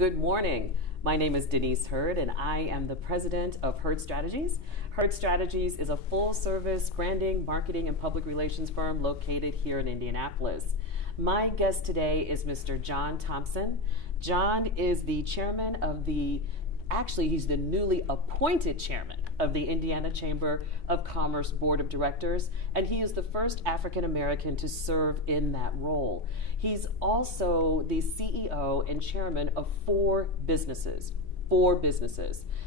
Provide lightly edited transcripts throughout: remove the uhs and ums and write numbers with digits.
Good morning. My name is Denise Hurd, and I am the president of Hurd Strategies. Hurd Strategies is a full-service branding, marketing, and public relations firm located here in Indianapolis. My guest today is Mr. John Thompson. John is the chairman of he's the newly appointed chairman of the Indiana Chamber of Commerce Board of Directors, and he is the first African American to serve in that role. He's also the CEO and chairman of four businesses,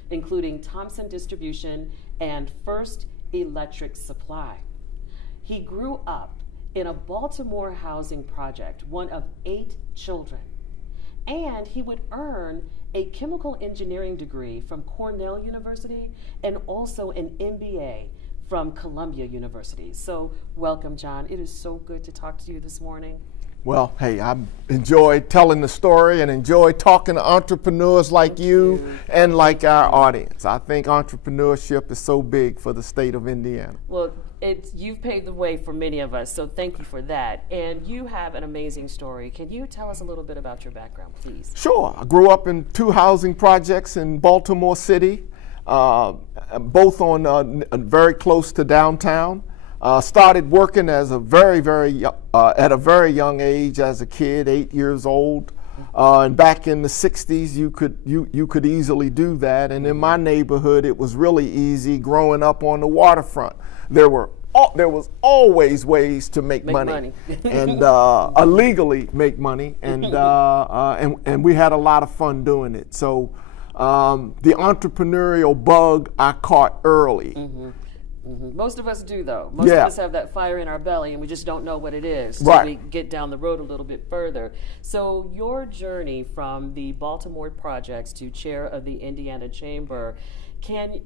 including Thompson Distribution and First Electric Supply. He grew up in a Baltimore housing project, one of 8 children, and he would earn a chemical engineering degree from Cornell University and also an MBA from Columbia University. So welcome, John. It is so good to talk to you this morning. Well, hey, I enjoy telling the story and enjoy talking to entrepreneurs like you and like our audience. I think entrepreneurship is so big for the state of Indiana. Well, you've paved the way for many of us, so thank you for that. And you have an amazing story. Can you tell us a little bit about your background, please? Sure. I grew up in 2 housing projects in Baltimore City, both on very close to downtown. Started working as a at a very young age as a kid, 8 years old. And back in the 60s, you could easily do that. And in my neighborhood, it was really easy growing up on the waterfront. There was always ways to make money. And illegally make money, and we had a lot of fun doing it. So the entrepreneurial bug I caught early. Most of us do, though. Most of us have that fire in our belly, and we just don't know what it is till we get down the road a little bit further. So your journey from the Baltimore projects to chair of the Indiana Chamber,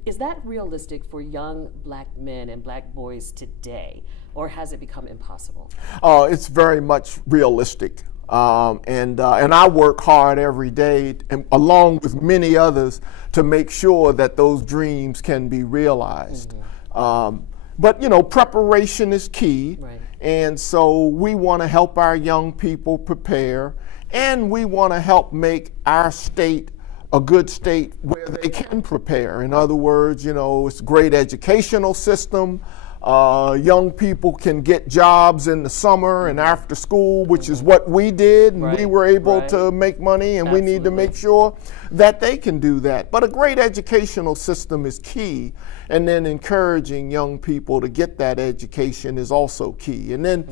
is that realistic for young black men and black boys today, or has it become impossible? It's very much realistic. And I work hard every day, and along with many others, to make sure that those dreams can be realized. But you know, preparation is key, and so we want to help our young people prepare, and we want to help make our state a good state where they can prepare. In other words, you know, it's a great educational system. Young people can get jobs in the summer and after school, which is what we did, and we were able to make money, and we need to make sure that they can do that. But a great educational system is key, and then encouraging young people to get that education is also key. And then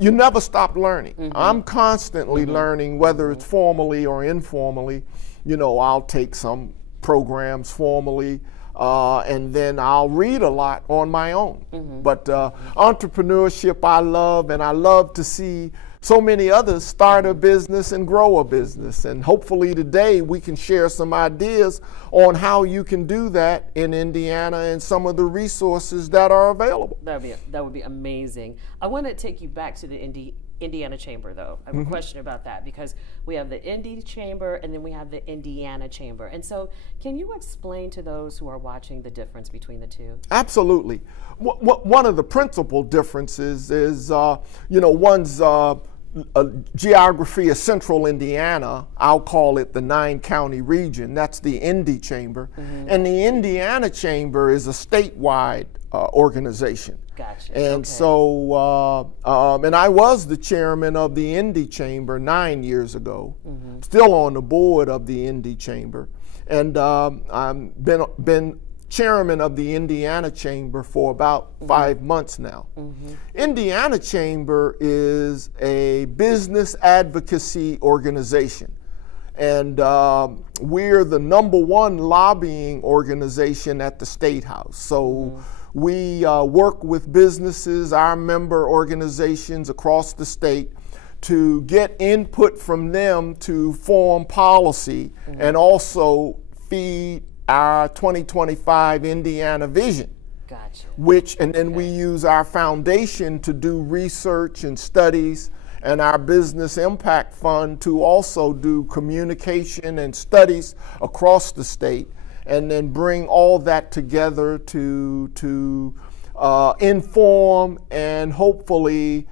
you never stop learning. I'm constantly learning, whether it's formally or informally. You know, I'll take some programs formally, and then I'll read a lot on my own. But entrepreneurship I love, and I love to see so many others start a business and grow a business. And hopefully today we can share some ideas on how you can do that in Indiana and some of the resources that are available. That would be amazing. I want to take you back to the Indiana Chamber, though. I have a question about that, because we have the IndyChamber and then we have the Indiana Chamber. And so can you explain to those who are watching the difference between the two? Absolutely. One of the principal differences is, you know, one's geography of central Indiana. I'll call it the 9-county region. That's the IndyChamber. And the Indiana Chamber is a statewide organization. Gotcha. And so, and I was the chairman of the IndyChamber 9 years ago, still on the board of the IndyChamber, and I've been chairman of the Indiana Chamber for about 5 months now. Indiana Chamber is a business advocacy organization, and we're the #1 lobbying organization at the State House. So we work with businesses, our member organizations across the state, to get input from them to form policy and also feed our 2025 Indiana vision. Gotcha. And then we use our foundation to do research and studies, and our Business Impact Fund to also do communication and studies across the state, and then bring all that together to inform and hopefully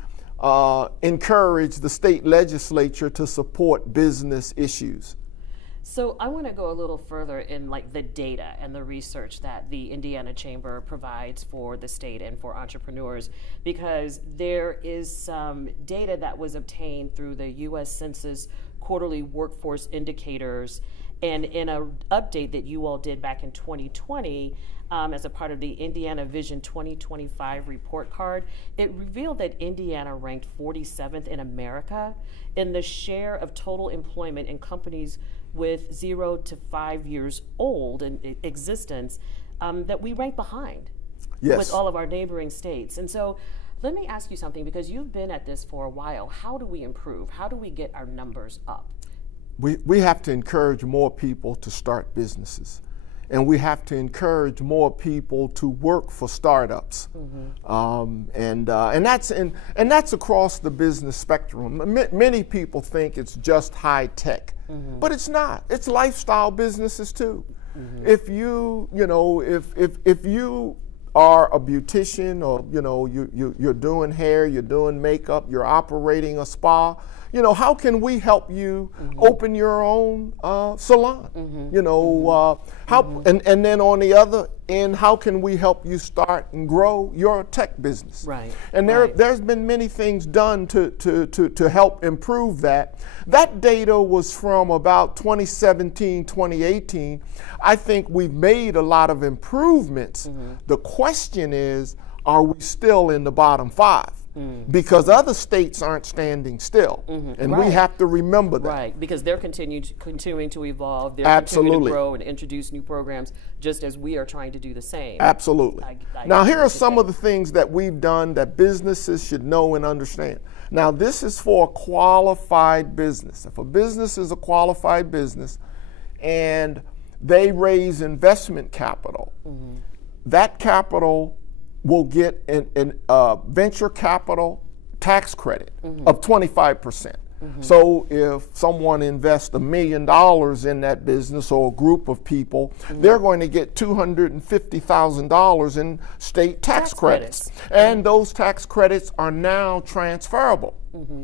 encourage the state legislature to support business issues. So I want to go a little further in like the data and the research that the Indiana Chamber provides for the state and for entrepreneurs, because there is some data that was obtained through the U.S. Census quarterly workforce indicators, and in an update that you all did back in 2020 as a part of the Indiana Vision 2025 report card, it revealed that Indiana ranked 47th in America in the share of total employment in companies with 0 to 5 years old in existence, that we rank behind with all of our neighboring states. And so let me ask you something, because you've been at this for a while. How do we improve? How do we get our numbers up? We have to encourage more people to start businesses. And we have to encourage more people to work for startups, and that's across the business spectrum. Many people think it's just high tech, but it's not. It's lifestyle businesses too. If you are a beautician, or you're doing hair, you're doing makeup, you're operating a spa, how can we help you open your own salon? And then on the other end, how can we help you start and grow your tech business? Right. And there's been many things done to help improve that. That data was from about 2017, 2018. I think we've made a lot of improvements. The question is, are we still in the bottom 5? Because other states aren't standing still, and we have to remember that. Right, because they're continuing to evolve, they're Absolutely. continuing to grow and introduce new programs, just as we are trying to do the same. Absolutely. Now, here are some of the things that we've done that businesses should know and understand. Now, this is for a qualified business. If a business is a qualified business and they raise investment capital, that capital will get a venture capital tax credit of 25%. So if someone invests $1 million in that business, or a group of people, they're going to get $250,000 in state tax credits. And those tax credits are now transferable.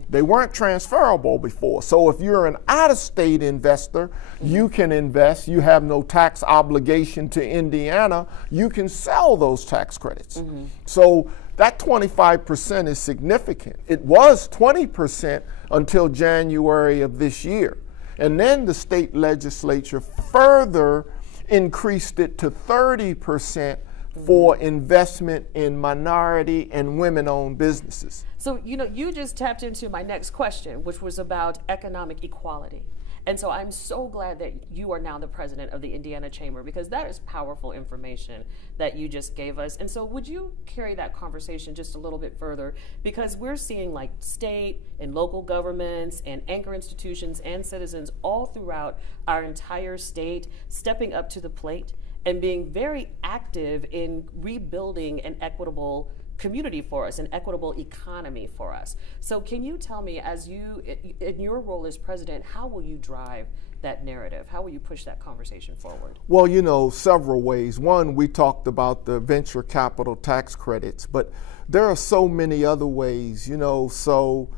They weren't transferable before. So if you're an out-of-state investor, you can invest. You have no tax obligation to Indiana. You can sell those tax credits. So that 25% is significant. It was 20% until January of this year. And then the state legislature further increased it to 30% for investment in minority and women-owned businesses. So, you just tapped into my next question, which was about economic equality. And so I'm so glad that you are now the president of the Indiana Chamber, because that is powerful information that you just gave us. And so would you carry that conversation just a little bit further? Because we're seeing like state and local governments and anchor institutions and citizens all throughout our entire state stepping up to the plate and being very active in rebuilding an equitable community for us, an equitable economy for us. So can you tell me, as you, in your role as president, how will you drive that narrative? How will you push that conversation forward? Well, several ways. One, we talked about the venture capital tax credits, but there are so many other ways, so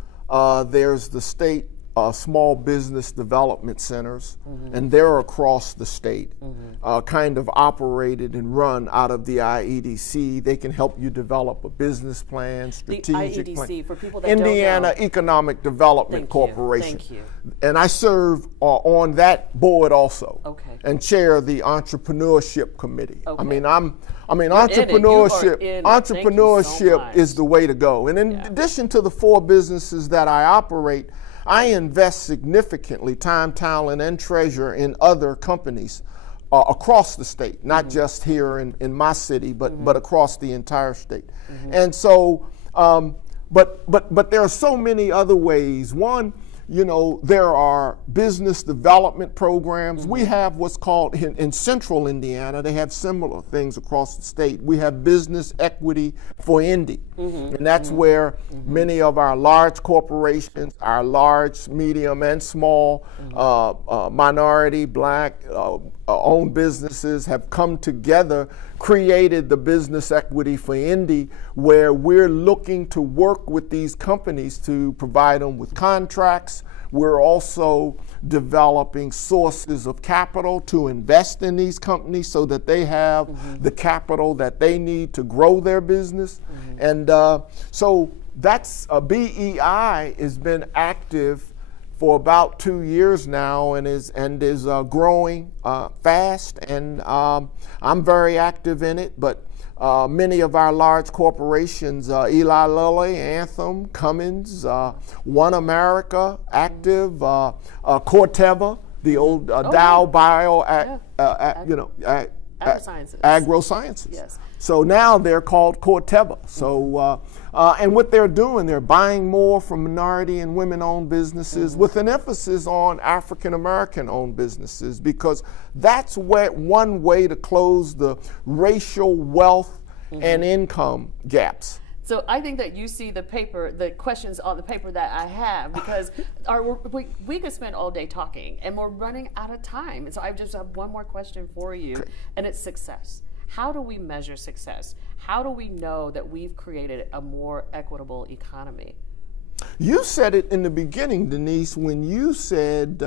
there's the state small business development centers, and they're across the state, kind of operated and run out of the IEDC. They can help you develop a business plan, strategic the IEDC, plan. for people that Indiana don't know. Economic Development Corporation. Thank you. And I serve on that board also, and chair the entrepreneurship committee. Entrepreneurship is the way to go. And in addition to the 4 businesses that I operate, I invest significantly time, talent, and treasure in other companies across the state, not just here in my city, but across the entire state. And so, but there are so many other ways. One, there are business development programs. We have what's called, in central Indiana, they have similar things across the state. We have business equity for Indy. And that's where many of our large corporations, our large, medium, and small minority, black owned businesses have come together, created the business equity for Indy, where we're looking to work with these companies to provide them with contracts, gaps. We're also developing sources of capital to invest in these companies so that they have the capital that they need to grow their business. And so that's BEI has been active for about 2 years now and is growing fast. And I'm very active in it, but many of our large corporations, Eli Lilly, Anthem, Cummins, One America, Active, Corteva, the old Dow Bio, Agrosciences. Agrosciences. Yes. So now they're called Corteva. So, and what they're doing, they're buying more from minority and women-owned businesses with an emphasis on African-American-owned businesses, because that's one way to close the racial wealth and income gaps. So I think that you see the paper, the questions on the paper that I have, because we could spend all day talking and we're running out of time. And so I just have one more question for you, and it's success. How do we measure success? How do we know that we've created a more equitable economy? You said it in the beginning, Denise, when you said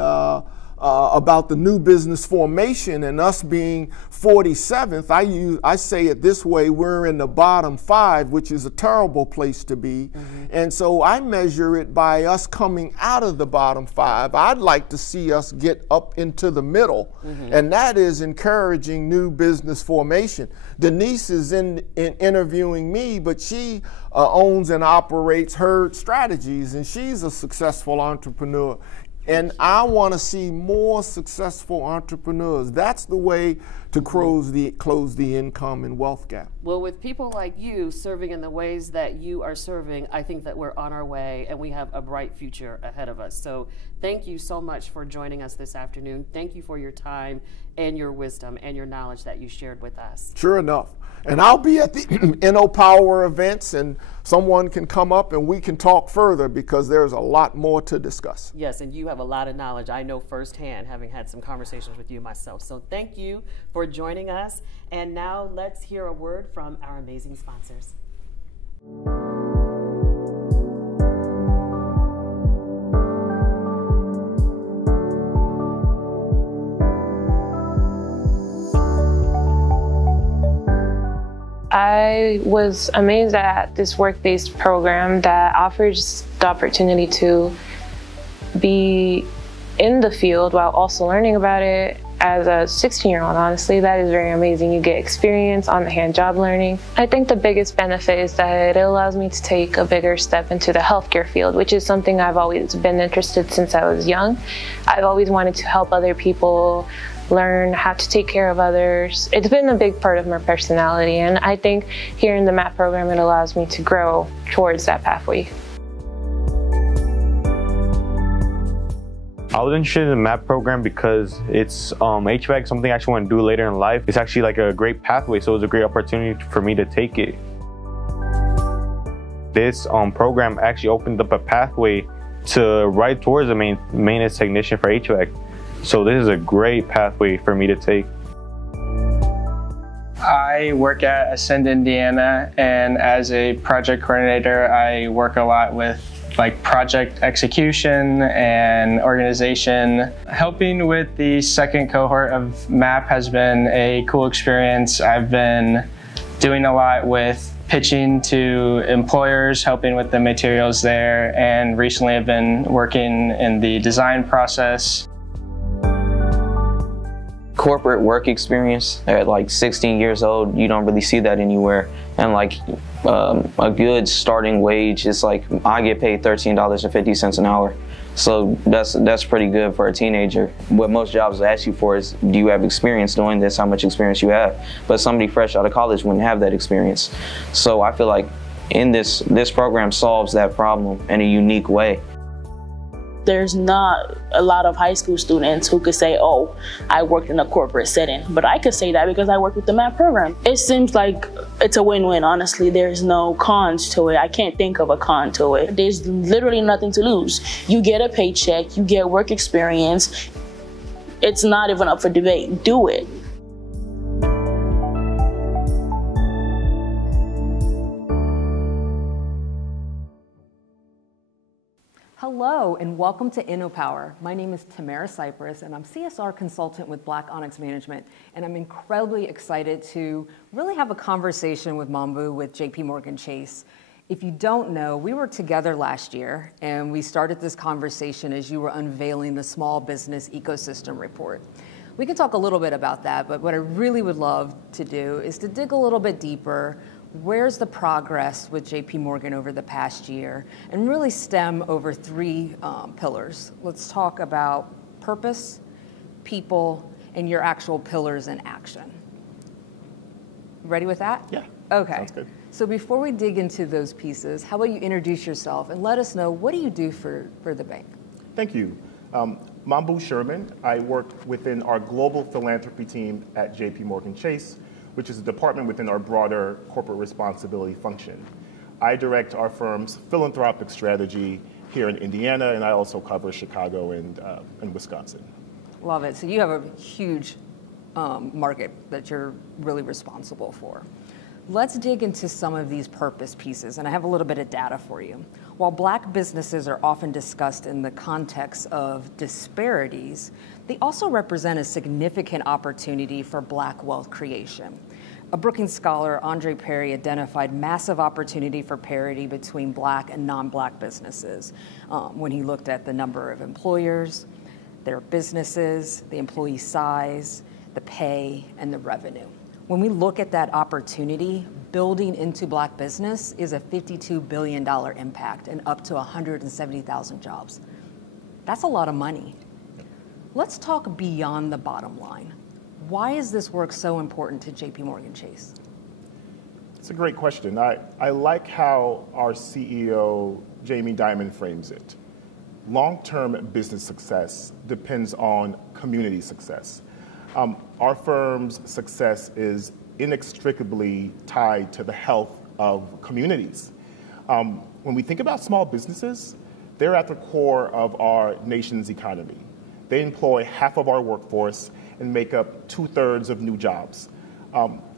about the new business formation and us being 47th. I say it this way: we're in the bottom 5, which is a terrible place to be. And so I measure it by us coming out of the bottom 5. I'd like to see us get up into the middle, and that is encouraging new business formation. Denise is in interviewing me, but she owns and operates Herd Strategies, and she's a successful entrepreneur. And I want to see more successful entrepreneurs. That's the way to close the income and wealth gap. Well, with people like you serving in the ways that you are serving, I think that we're on our way and we have a bright future ahead of us. So thank you so much for joining us this afternoon. Thank you for your time and your wisdom and your knowledge that you shared with us. Sure enough. And I'll be at the InnoPower events, and someone can come up and we can talk further, because there's a lot more to discuss. Yes, and you have a lot of knowledge. I know firsthand, having had some conversations with you myself. So thank you for joining us. And now let's hear a word from our amazing sponsors. I was amazed at this work-based program that offers the opportunity to be in the field while also learning about it. As a 16-year-old, honestly, that is very amazing. You get experience, on-the-hand job learning. I think the biggest benefit is that it allows me to take a bigger step into the healthcare field, which is something I've always been interested in since I was young. I've always wanted to help other people, learn how to take care of others. It's been a big part of my personality, and I think here in the MAP program it allows me to grow towards that pathway. I was interested in the MAP program because it's HVAC, something I actually want to do later in life. It's actually like a great pathway, so it was a great opportunity for me to take it. This program actually opened up a pathway to right towards a maintenance technician for HVAC. So this is a great pathway for me to take. I work at Ascend Indiana, and as a project coordinator, I work a lot with project execution and organization. Helping with the second cohort of MAP has been a cool experience. I've been doing a lot with pitching to employers, helping with the materials there, and recently I've been working in the design process. Corporate work experience at 16 years old, you don't really see that anywhere. And a good starting wage is I get paid $13.50 an hour. So that's pretty good for a teenager. What most jobs will ask you for is, do you have experience doing this, how much experience you have? But somebody fresh out of college wouldn't have that experience. So I feel like in this program solves that problem in a unique way. There's not a lot of high school students who could say, oh, I worked in a corporate setting. But I could say that because I worked with the MAP program. It seems like it's a win-win, honestly. There's no cons to it. I can't think of a con to it. There's literally nothing to lose. You get a paycheck, you get work experience. It's not even up for debate. Do it. Hello. Hello and welcome to InnoPower. My name is Tamara Cypress and I'm CSR consultant with Black Onyx Management, and I'm incredibly excited to really have a conversation with Mambu with JPMorgan Chase. If you don't know, we were together last year and we started this conversation as you were unveiling the Small Business Ecosystem Report. We can talk a little bit about that, but what I really would love to do is to dig a little bit deeper. Where's the progress with JPMorgan over the past year, and really stem over three pillars. Let's talk about purpose, people, and your actual pillars in action. Ready with that? Yeah. Okay. Sounds good. So before we dig into those pieces, how about you introduce yourself and let us know, what do you do for the bank? Thank you. Mambu Sherman. I work within our global philanthropy team at JPMorgan Chase, which is a department within our broader corporate responsibility function. I direct our firm's philanthropic strategy here in Indiana, and I also cover Chicago and Wisconsin. Love it. So you have a huge market that you're really responsible for. Let's dig into some of these purpose pieces, and I have a little bit of data for you. While Black businesses are often discussed in the context of disparities, they also represent a significant opportunity for Black wealth creation. A Brookings scholar, Andre Perry, identified massive opportunity for parity between Black and non-Black businesses when he looked at the number of employers, their businesses, the employee size, the pay, and the revenue. When we look at that opportunity, building into Black business is a $52 billion impact and up to 170,000 jobs. That's a lot of money. Let's talk beyond the bottom line. Why is this work so important to JPMorgan Chase? It's a great question. I like how our CEO, Jamie Dimon, frames it. Long-term business success depends on community success. Our firm's success is inextricably tied to the health of communities. When we think about small businesses, they're at the core of our nation's economy. They employ half of our workforce and make up 2/3 of new jobs.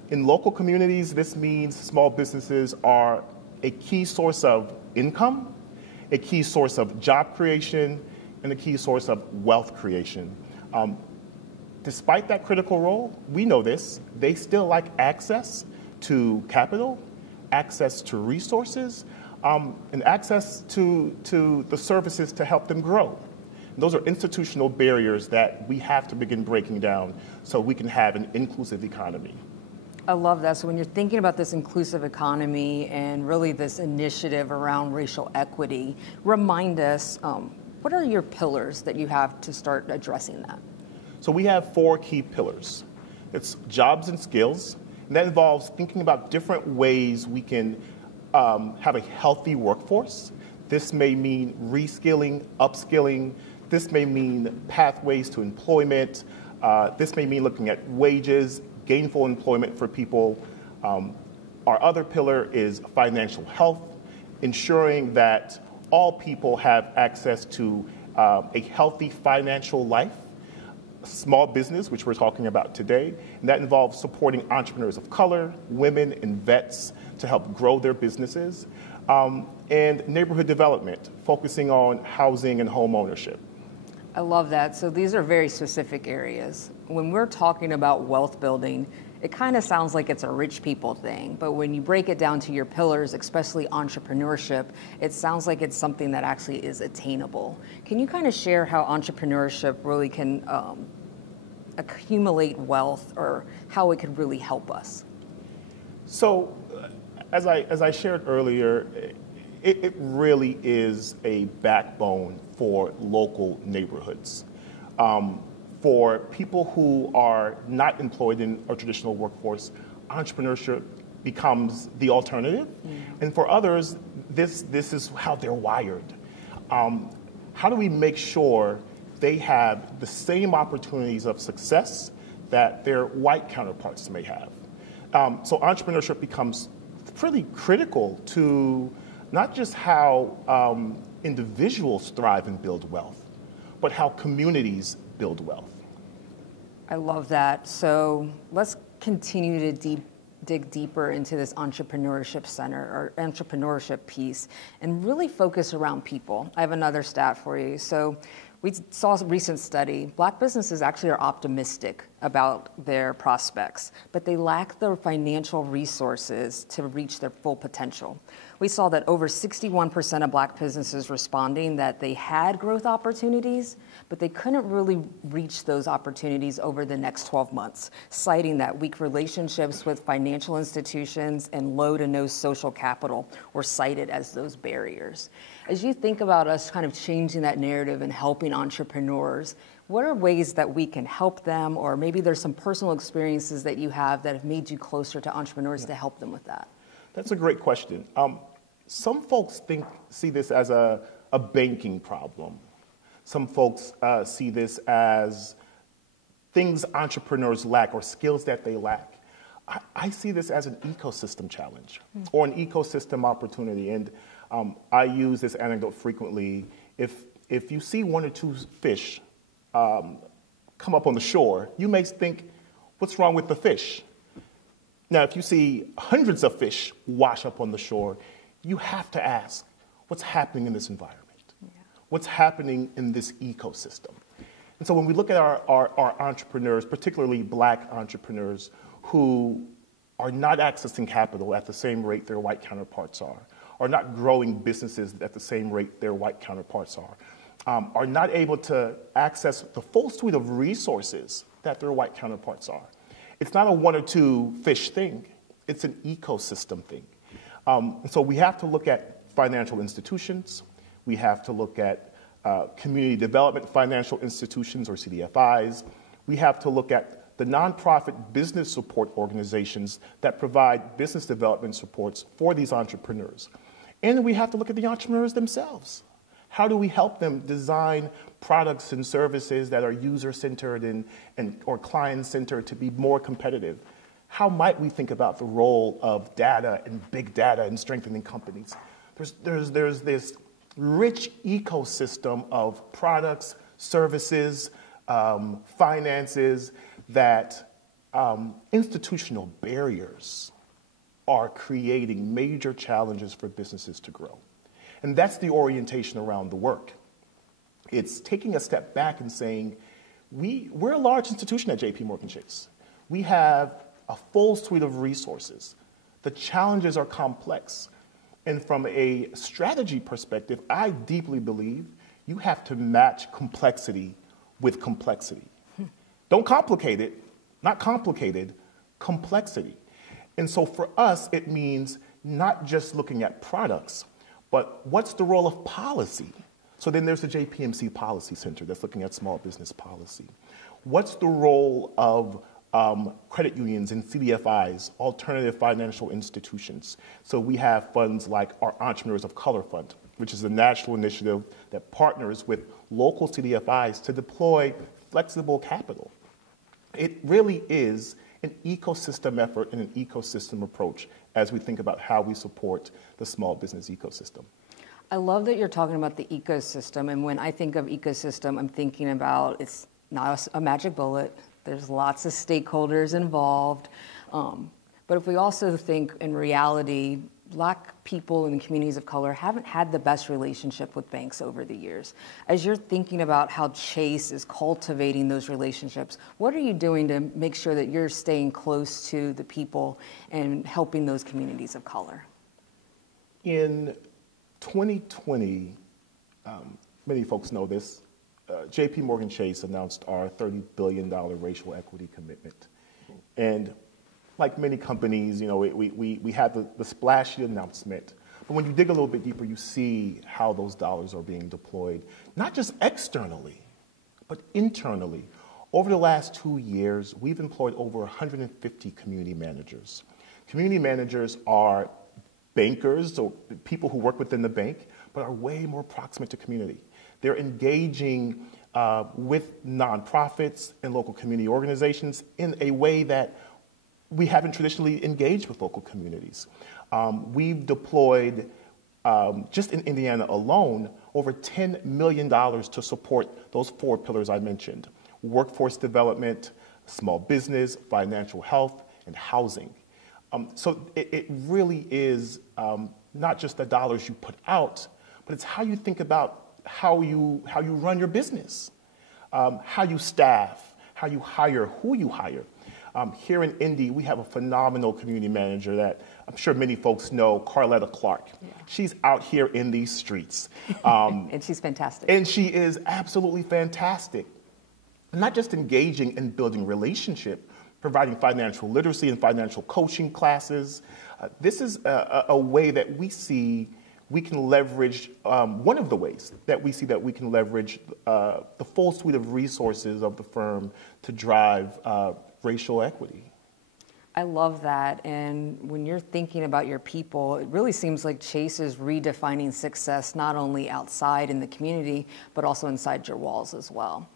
In local communities, this means small businesses are a key source of income, a key source of job creation, and a key source of wealth creation. Despite that critical role, we know this, they still lack access to capital, access to resources, and access to the services to help them grow. And those are institutional barriers that we have to begin breaking down so we can have an inclusive economy. I love that. So when you're thinking about this inclusive economy and really this initiative around racial equity, remind us, what are your pillars that you have to start addressing that? So we have 4 key pillars. It's jobs and skills, and that involves thinking about different ways we can have a healthy workforce. This may mean reskilling, upskilling. This may mean pathways to employment. This may mean looking at wages, gainful employment for people. Our other pillar is financial health, ensuring that all people have access to a healthy financial life. Small business, which we're talking about today, and that involves supporting entrepreneurs of color, women, and vets to help grow their businesses, and neighborhood development, focusing on housing and home ownership. I love that. So these are very specific areas. When we're talking about wealth building, it kind of sounds like it's a rich people thing, but when you break it down to your pillars, especially entrepreneurship, it sounds like it's something that actually is attainable. Can you kind of share how entrepreneurship really can accumulate wealth, or how it could really help us? So, as I shared earlier, it really is a backbone for local neighborhoods. For people who are not employed in a traditional workforce, entrepreneurship becomes the alternative. And for others, this is how they're wired. How do we make sure they have the same opportunities of success that their white counterparts may have? So entrepreneurship becomes pretty critical to not just how individuals thrive and build wealth, but how communities build wealth. I love that. So let's continue to dig deeper into this entrepreneurship center or entrepreneurship piece and really focus around people. I have another stat for you. So we saw a recent study. Black businesses actually are optimistic about their prospects, but they lack the financial resources to reach their full potential. We saw that over 61% of Black businesses responding that they had growth opportunities, but they couldn't really reach those opportunities over the next 12 months, citing that weak relationships with financial institutions and low to no social capital were cited as those barriers. As you think about us kind of changing that narrative and helping entrepreneurs, what are ways that we can help them, or maybe there's some personal experiences that you have that have made you closer to entrepreneurs to help them with that? That's a great question. Some folks see this as a banking problem. Some folks see this as things entrepreneurs lack or skills that they lack. I see this as an ecosystem challenge or an ecosystem opportunity. And I use this anecdote frequently. If you see one or two fish come up on the shore, you may think, what's wrong with the fish? Now, if you see hundreds of fish wash up on the shore, you have to ask, what's happening in this environment? What's happening in this ecosystem? And so when we look at our entrepreneurs, particularly Black entrepreneurs who are not accessing capital at the same rate their white counterparts are not growing businesses at the same rate their white counterparts are not able to access the full suite of resources that their white counterparts are. It's not a one or two fish thing. It's an ecosystem thing. And so we have to look at financial institutions. We have to look at community development financial institutions, or CDFIs. We have to look at the nonprofit business support organizations that provide business development supports for these entrepreneurs. And we have to look at the entrepreneurs themselves. How do we help them design products and services that are user-centered or client-centered to be more competitive? How might we think about the role of data and big data in strengthening companies? There's this rich ecosystem of products, services, finances that institutional barriers are creating major challenges for businesses to grow. And that's the orientation around the work. It's taking a step back and saying, we're a large institution at JPMorgan Chase. We have a full suite of resources. The challenges are complex. And from a strategy perspective, I deeply believe you have to match complexity with complexity. Don't complicate it, not complicated, complexity. And so for us, it means not just looking at products, but what's the role of policy? So then there's the JPMC Policy Center that's looking at small business policy. What's the role of credit unions and CDFIs, alternative financial institutions? So we have funds like our Entrepreneurs of Color Fund, which is a national initiative that partners with local CDFIs to deploy flexible capital. It really is an ecosystem effort and an ecosystem approach as we think about how we support the small business ecosystem. I love that you're talking about the ecosystem, and when I think of ecosystem, I'm thinking about it's not a magic bullet. There's lots of stakeholders involved. But if we also think in reality, Black people in the communities of color haven't had the best relationship with banks over the years. As you're thinking about how Chase is cultivating those relationships, what are you doing to make sure that you're staying close to the people and helping those communities of color? In 2020, many folks know this, JPMorgan Chase announced our $30 billion racial equity commitment. And like many companies, you know, we had the splashy announcement. But when you dig a little bit deeper, you see how those dollars are being deployed, not just externally, but internally. Over the last 2 years, we've employed over 150 community managers. Community managers are bankers, or people who work within the bank, but are way more proximate to community. They're engaging with nonprofits and local community organizations in a way that we haven't traditionally engaged with local communities. We've deployed, just in Indiana alone, over $10 million to support those 4 pillars I mentioned: workforce development, small business, financial health, and housing. So it really is not just the dollars you put out, but it's how you think about how you run your business, how you staff, how you hire, who you hire. Here in Indy, we have a phenomenal community manager that I'm sure many folks know, Carletta Clark. Yeah. She's out here in these streets. And she's fantastic. And she is absolutely fantastic. Not just engaging in building relationship, providing financial literacy and financial coaching classes. This is a way that we see we can leverage, one of the ways that we see that we can leverage the full suite of resources of the firm to drive racial equity. I love that. And when you're thinking about your people, it really seems like Chase is redefining success not only outside in the community, but also inside your walls as well.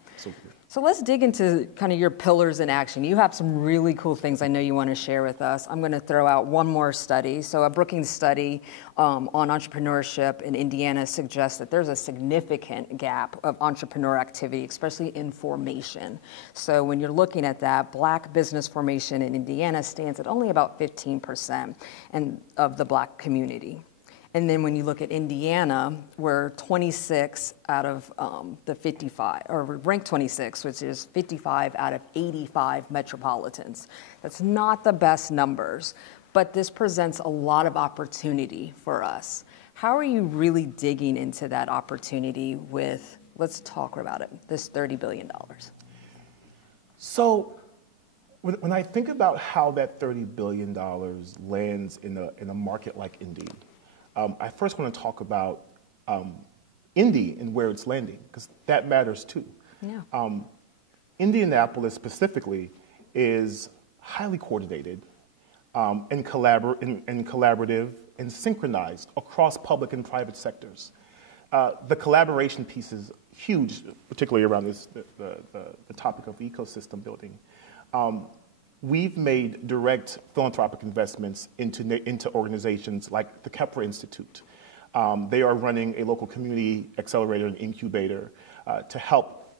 So let's dig into kind of your pillars in action. You have some really cool things I know you want to share with us. I'm going to throw out one more study. So a Brookings study on entrepreneurship in Indiana suggests that there's a significant gap of entrepreneur activity, especially in formation. So when you're looking at that, Black business formation in Indiana stands at only about 15% of the Black community. And then when you look at Indiana, we're 26 out of the 55, or we're ranked 26, which is 55 out of 85 metropolitans. That's not the best numbers, but this presents a lot of opportunity for us. How are you really digging into that opportunity with, let's talk about it, this $30 billion? So when I think about how that $30 billion lands in a market like Indy, I first want to talk about Indy and where it's landing, because that matters too. Yeah. Indianapolis specifically is highly coordinated and collaborative and synchronized across public and private sectors. The collaboration piece is huge, particularly around the topic of ecosystem building. We've made direct philanthropic investments into organizations like the Kepler Institute. They are running a local community accelerator and incubator to help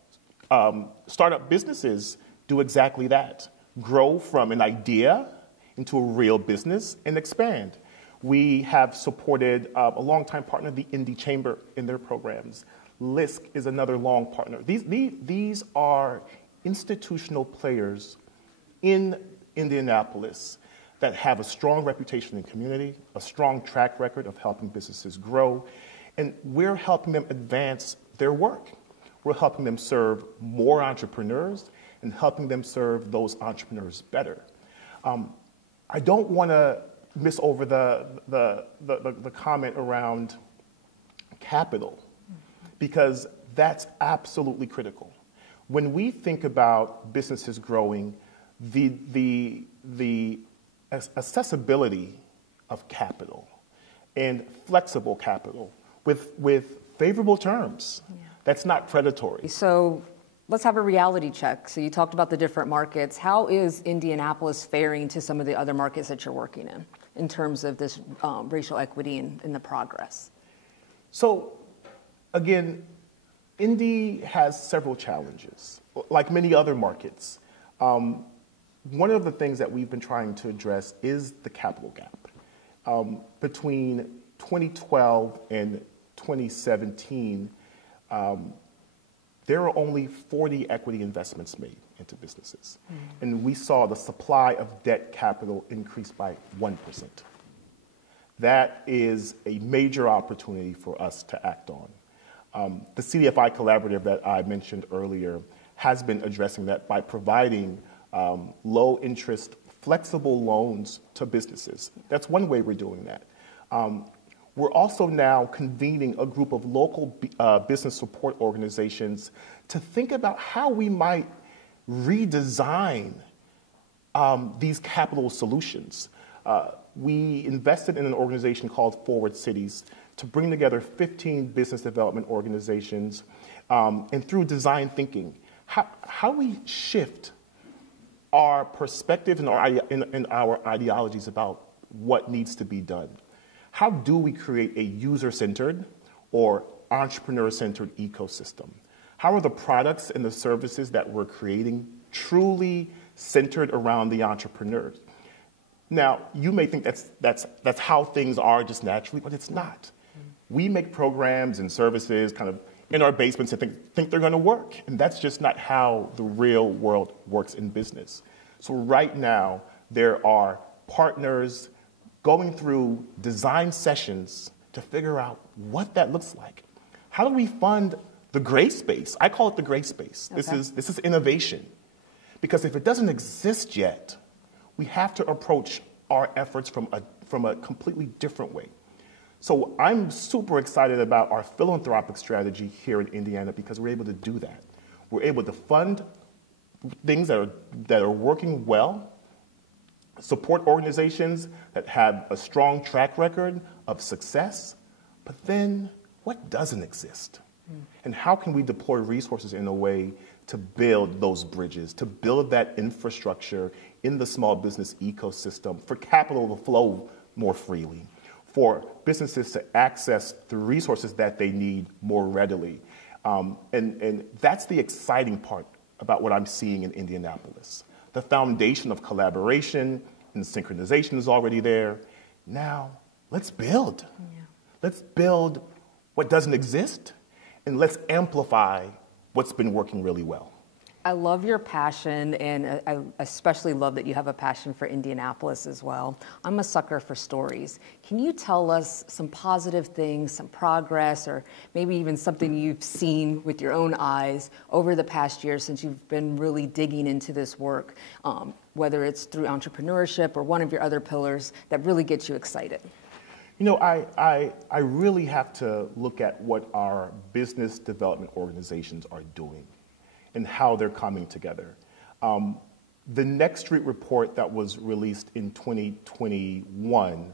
startup businesses do exactly that, grow from an idea into a real business and expand. We have supported a longtime partner, the IndyChamber, in their programs. LISC is another long partner. These are institutional players in Indianapolis that have a strong reputation in the community, a strong track record of helping businesses grow, and we're helping them advance their work. We're helping them serve more entrepreneurs and helping them serve those entrepreneurs better. I don't want to miss over the comment around capital, because that's absolutely critical. When we think about businesses growing, the accessibility of capital and flexible capital with favorable terms. Yeah. That's not predatory. So let's have a reality check. So you talked about the different markets. How is Indianapolis faring to some of the other markets that you're working in terms of this racial equity and the progress? So again, Indy has several challenges, like many other markets. One of the things that we've been trying to address is the capital gap. Between 2012 and 2017, there were only 40 equity investments made into businesses. And we saw the supply of debt capital increase by 1%. That is a major opportunity for us to act on. The CDFI collaborative that I mentioned earlier has been addressing that by providing low interest, flexible loans to businesses. That's one way we're doing that. We're also now convening a group of local business support organizations to think about how we might redesign these capital solutions. We invested in an organization called Forward Cities to bring together 15 business development organizations, and through design thinking, how we shift our perspective and our ideologies about what needs to be done. How do we create a user-centered or entrepreneur-centered ecosystem? How are the products and the services that we're creating truly centered around the entrepreneurs? Now, you may think that's how things are just naturally, but it's not. We make programs and services kind of in our basements and think they're going to work, and that's just not how the real world works in business. So right now, there are partners going through design sessions to figure out what that looks like. How do we fund the gray space? I call it the gray space. Okay. This is innovation. Because if it doesn't exist yet, we have to approach our efforts from a completely different way. So I'm super excited about our philanthropic strategy here in Indiana because we're able to do that. We're able to fund things that are working well, support organizations that have a strong track record of success, but then what doesn't exist? And how can we deploy resources in a way to build those bridges, to build that infrastructure in the small business ecosystem for capital to flow more freely, for businesses to access the resources that they need more readily. And that's the exciting part about what I'm seeing in Indianapolis. The foundation of collaboration and synchronization is already there. Now, let's build. Yeah. Let's build what doesn't exist, and let's amplify what's been working really well. I love your passion, and I especially love that you have a passion for Indianapolis as well. I'm a sucker for stories. Can you tell us some positive things, some progress, or maybe even something you've seen with your own eyes over the past year since you've been really digging into this work, whether it's through entrepreneurship or one of your other pillars that really gets you excited? You know, I really have to look at what our business development organizations are doing and how they're coming together. The Next Street report that was released in 2021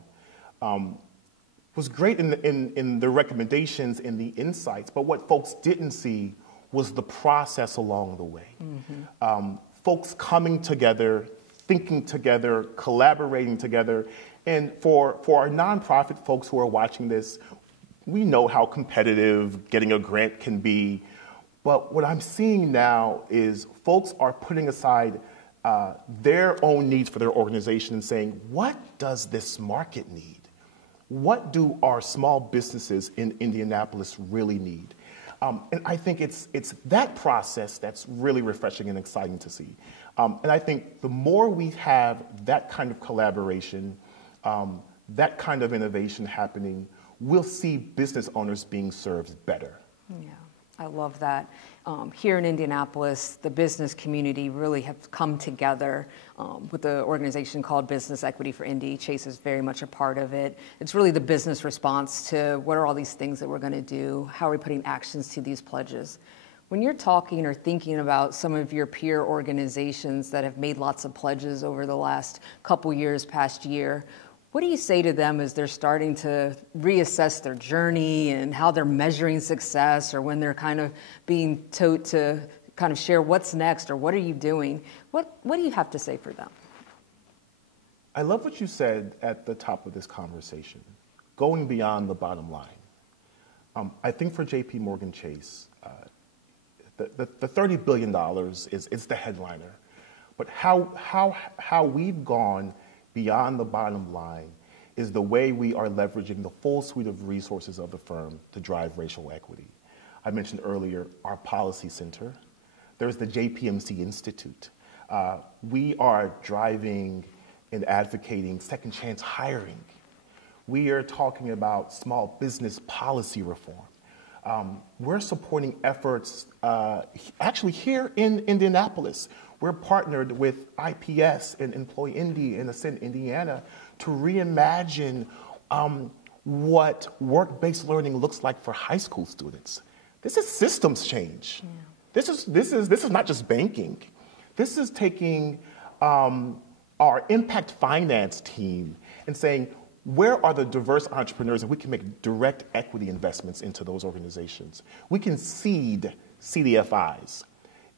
was great in the recommendations and the insights, but what folks didn't see was the process along the way. Mm-hmm. Folks coming together, thinking together, collaborating together. And for our nonprofit folks who are watching this, we know how competitive getting a grant can be. But what I'm seeing now is folks are putting aside their own needs for their organization and saying, what does this market need? What do our small businesses in Indianapolis really need? And I think it's that process that's really refreshing and exciting to see. And I think the more we have that kind of collaboration, that kind of innovation happening, we'll see business owners being served better. Yeah, I love that. Here in Indianapolis, the business community really have come together with the organization called Business Equity for Indy. Chase is very much a part of it. It's really the business response to what are all these things that we're going to do? How are we putting actions to these pledges? When you're talking or thinking about some of your peer organizations that have made lots of pledges over the last couple years, past year, what do you say to them as they're starting to reassess their journey and how they're measuring success, or when they're kind of being told to kind of share what's next or what are you doing? What do you have to say for them? I love what you said at the top of this conversation, going beyond the bottom line. I think for JPMorgan Chase, the $30 billion is the headliner, but how we've gone beyond the bottom line is the way we are leveraging the full suite of resources of the firm to drive racial equity. I mentioned earlier our policy center. There's the JPMC Institute. We are driving and advocating second chance hiring. We are talking about small business policy reform. We're supporting efforts actually here in Indianapolis. We're partnered with IPS and Employ Indy and Ascend Indiana to reimagine what work-based learning looks like for high school students. This is systems change. Yeah. This is not just banking. This is taking our impact finance team and saying, where are the diverse entrepreneurs that we can make direct equity investments into those organizations? We can seed CDFIs.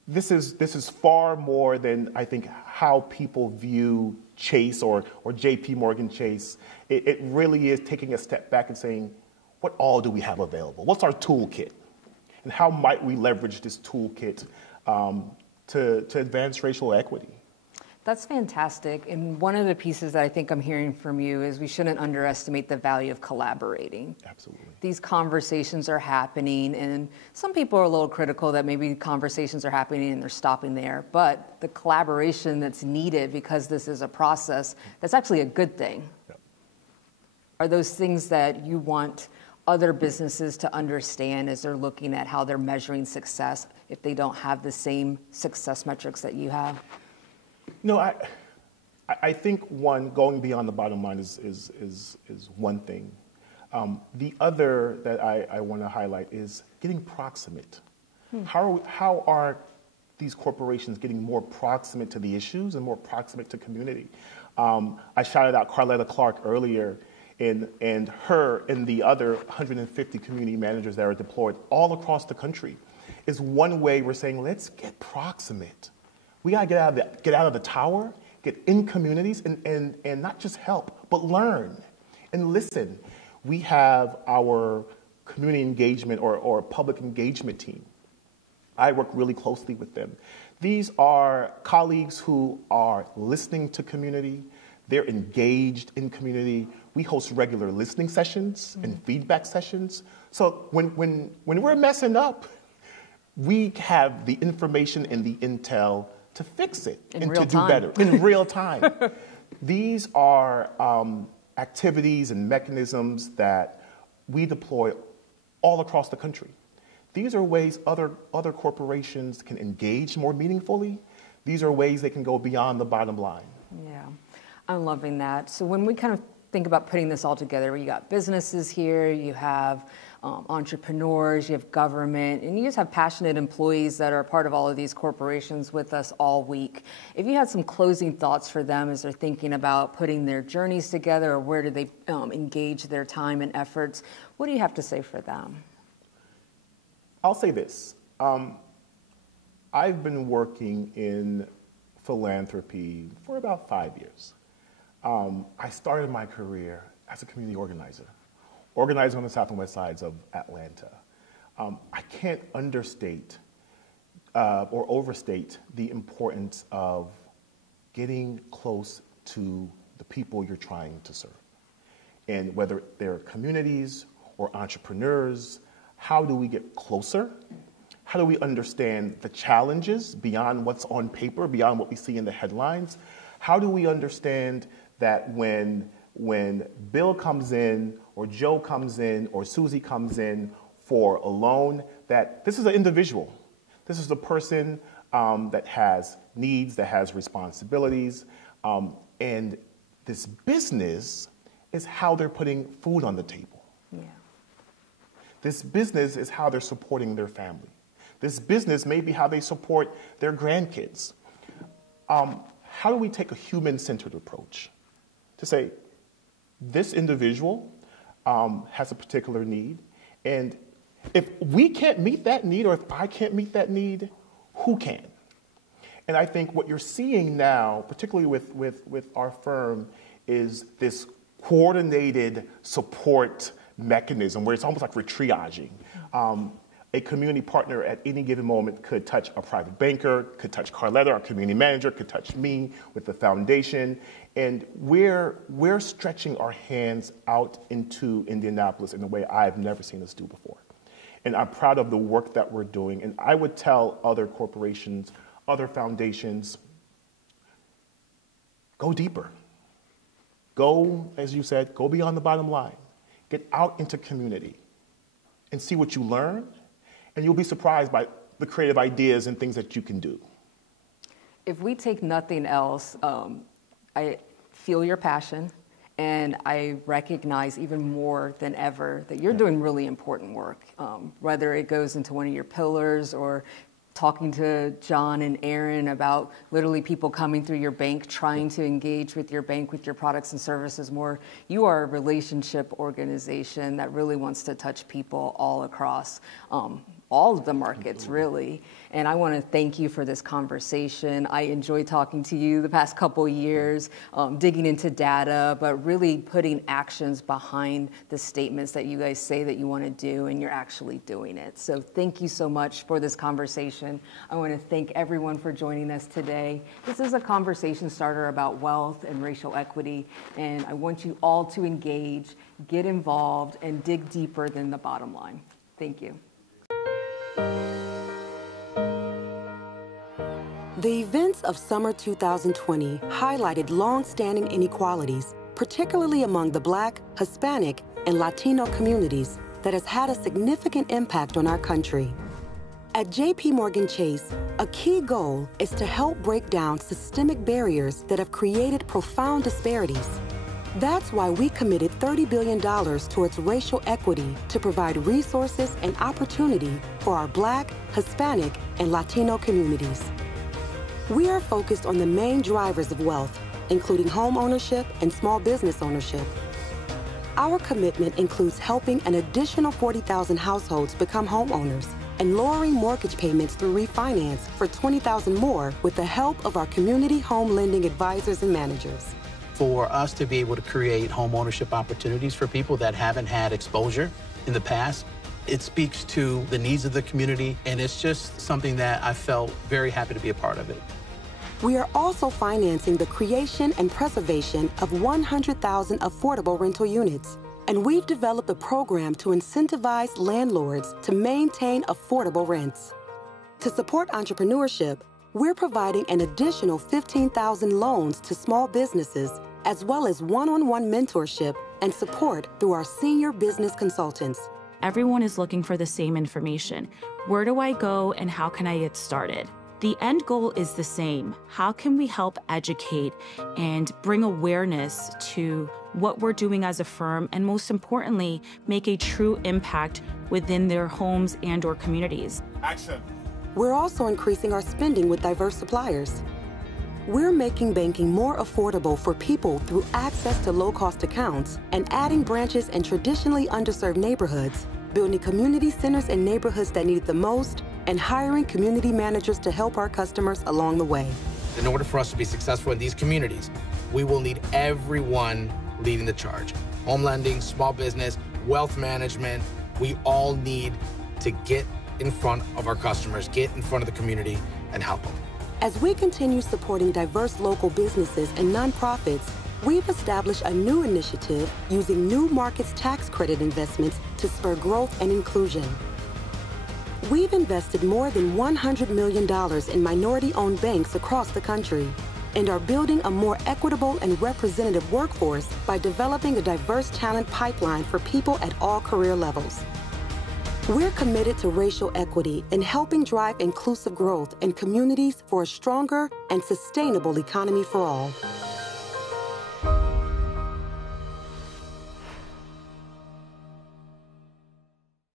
This is far more than, I think, how people view Chase or JPMorgan Chase. It really is taking a step back and saying, what all do we have available? What's our toolkit? And how might we leverage this toolkit to advance racial equity? That's fantastic. And one of the pieces that I think I'm hearing from you is we shouldn't underestimate the value of collaborating. Absolutely. These conversations are happening, and some people are a little critical that maybe conversations are happening and they're stopping there. But the collaboration that's needed, because this is a process, that's actually a good thing. Yep. Are those things that you want other businesses to understand as they're looking at how they're measuring success if they don't have the same success metrics that you have? No, I think one, going beyond the bottom line is one thing. The other that I want to highlight is getting proximate. How are these corporations getting more proximate to the issues and more proximate to community? I shouted out Carletta Clark earlier, and her and the other 150 community managers that are deployed all across the country is one way we're saying, let's get proximate. We got to get out of the tower, get in communities, and not just help, but learn and listen. We have our community engagement or public engagement team. I work really closely with them. These are colleagues who are listening to community. They're engaged in community. We host regular listening sessions and feedback sessions. So when we're messing up, we have the information and the intel to fix it and to do better in real time. These are activities and mechanisms that we deploy all across the country. These are ways other corporations can engage more meaningfully. These are ways they can go beyond the bottom line. Yeah, I'm loving that. So when we kind of think about putting this all together, you got businesses here, you have entrepreneurs, you have government, and you just have passionate employees that are part of all of these corporations with us all week. If you had some closing thoughts for them as they're thinking about putting their journeys together, or where do they engage their time and efforts, what do you have to say for them? I'll say this. I've been working in philanthropy for about 5 years. I started my career as a community organizer on the south and west sides of Atlanta. I can't understate or overstate the importance of getting close to the people you're trying to serve. And whether they're communities or entrepreneurs, how do we get closer? How do we understand the challenges beyond what's on paper, beyond what we see in the headlines? How do we understand that when Bill comes in, or Joe comes in, or Susie comes in for a loan, that this is an individual. This is a person that has needs, that has responsibilities, and this business is how they're putting food on the table. Yeah. This business is how they're supporting their family. This business may be how they support their grandkids. How do we take a human-centered approach to say, this individual has a particular need, and if we can't meet that need, or if I can't meet that need, who can? And I think what you're seeing now, particularly with our firm, is this coordinated support mechanism where it's almost like we're triaging. A community partner at any given moment could touch a private banker, could touch Carletta, our community manager, could touch me with the foundation. And we're stretching our hands out into Indianapolis in a way I've never seen us do before. And I'm proud of the work that we're doing. And I would tell other corporations, other foundations, go deeper. Go, as you said, go beyond the bottom line. Get out into community and see what you learn. And you'll be surprised by the creative ideas and things that you can do. If we take nothing else, I feel your passion, and I recognize even more than ever that you're doing really important work, whether it goes into one of your pillars or talking to John and Aaron about literally people coming through your bank, trying to engage with your bank, with your products and services more. You are a relationship organization that really wants to touch people all across all of the markets, really. And I want to thank you for this conversation. I enjoyed talking to you the past couple years, digging into data, but really putting actions behind the statements that you guys say that you want to do, and you're actually doing it. So thank you so much for this conversation. I want to thank everyone for joining us today. This is a conversation starter about wealth and racial equity, and I want you all to engage, get involved, and dig deeper than the bottom line. Thank you. The events of summer 2020 highlighted long-standing inequalities, particularly among the Black, Hispanic, and Latino communities, that has had a significant impact on our country. At JPMorgan Chase, a key goal is to help break down systemic barriers that have created profound disparities. That's why we committed $30 billion towards racial equity to provide resources and opportunity for our Black, Hispanic, and Latino communities. We are focused on the main drivers of wealth, including home ownership and small business ownership. Our commitment includes helping an additional 40,000 households become homeowners and lowering mortgage payments through refinance for 20,000 more with the help of our community home lending advisors and managers. For us to be able to create home ownership opportunities for people that haven't had exposure in the past, it speaks to the needs of the community, and it's just something that I felt very happy to be a part of it. We are also financing the creation and preservation of 100,000 affordable rental units. And we've developed a program to incentivize landlords to maintain affordable rents. To support entrepreneurship, we're providing an additional 15,000 loans to small businesses, as well as one-on-one mentorship and support through our senior business consultants. Everyone is looking for the same information. Where do I go and how can I get started? The end goal is the same. How can we help educate and bring awareness to what we're doing as a firm, and most importantly, make a true impact within their homes and/or communities? Action. We're also increasing our spending with diverse suppliers. We're making banking more affordable for people through access to low-cost accounts and adding branches in traditionally underserved neighborhoods, building community centers in neighborhoods that need it the most, and hiring community managers to help our customers along the way. In order for us to be successful in these communities, we will need everyone leading the charge. Home lending, small business, wealth management, we all need to get in front of our customers, get in front of the community, and help them. As we continue supporting diverse local businesses and nonprofits, we've established a new initiative using New Markets Tax Credit investments to spur growth and inclusion. We've invested more than $100 million in minority-owned banks across the country and are building a more equitable and representative workforce by developing a diverse talent pipeline for people at all career levels. We're committed to racial equity and helping drive inclusive growth in communities for a stronger and sustainable economy for all.